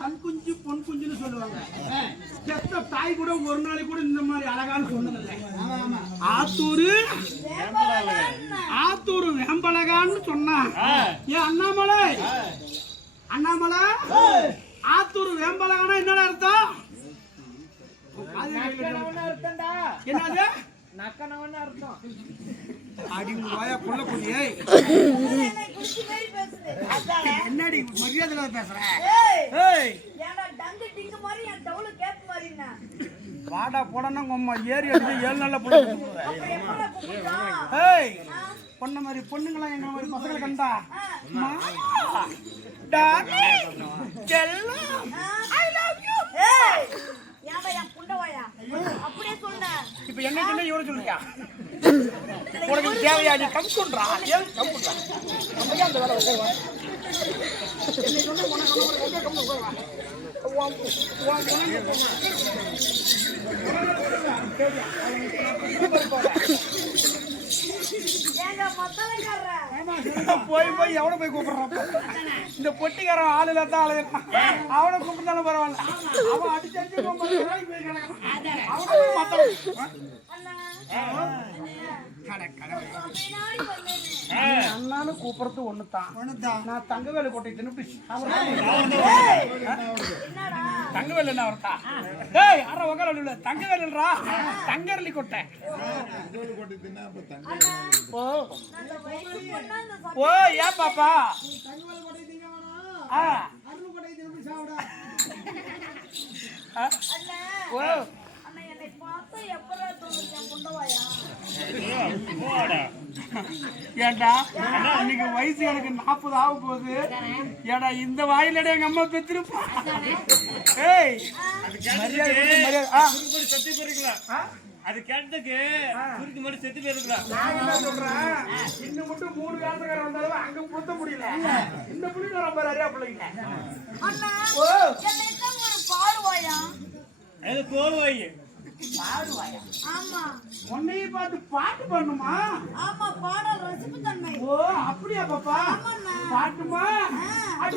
தன் குஞ்சு பொன் குஞ்சுன்னு சொல்லுவாங்க. செத்த தாய் கூட ஒரு நாளைக்கு கூட இந்த மாதிரி அழகான்னு சொன்னதில்லை. ஆத்தூர் வேம்பழகான்னு சொன்னா ஏன் அண்ணாமலை அண்ணாமலை ஆத்தூர் வேம்பழகானா என்னடா அர்த்தம்? என்னது நக்கனவன்னு அர்த்தம். அடி வாயா கொல்ல கொல்லியே என்னடி மரியாதையில பேசுற? வாடா போடனா உம்மா ஏறி அடிச்சு 7 நாள்ல போடுறேன். ஏய் பொண்ணு மாதிரி பொண்ணுங்களா எங்க மாதிரி பசங்களை கண்டா இப்ப என்ன சொன்ன இவரை சொல்றியா? உனக்கு தேவையா? நீ கம்குன்றா ஏன் கம்குன்றா? அந்த வேலை போய் போய் எவனை போய் கூப்பிடுறான்? இந்த பொட்டிக்காரன் ஆளு இல்லாத ஆளு அவனை கூப்பிட்டாலும் பரவாயில்ல. அவன் அடிச்சு அண்ணாலும் கூப்பிடுறது ஒண்ணுதான். நான் தங்கவேலு கோட்டை தின்னு தங்கவேலு என்ன வரட்டா? ஏய் அரை உக்கால தங்கவேலுன்றா தங்கரளி கோட்டை. ஓ ஏன் பாப்பா ஏண்டா இன்னைக்கு வயசு எனக்கு 40 ஆக போகுது. ஏடா இந்த வாயிலட எங்க அம்மா பெற்றிருப்பா. ஏய் அது கேட்டதுக்கு குறுக்கு மட்டும் செத்து போயிருக்கலாம். நான் என்ன சொல்றேன், இன்னும் மட்டும் 3 காலத்துக்காரர் வந்தாலும் அங்க பொத்த முடியல. இந்த புள்ளி ரொம்ப நிறைய பிள்ளைங்க பாடுவாயா? பாடுவாயா? ஆமா. உன்னைய பார்த்து பாட்டு பண்ணுமா? ஆமா, பாடல் ரசிப்பு தன்மை. ஓ அப்படியா பாப்பா? பாட்டுமா? அது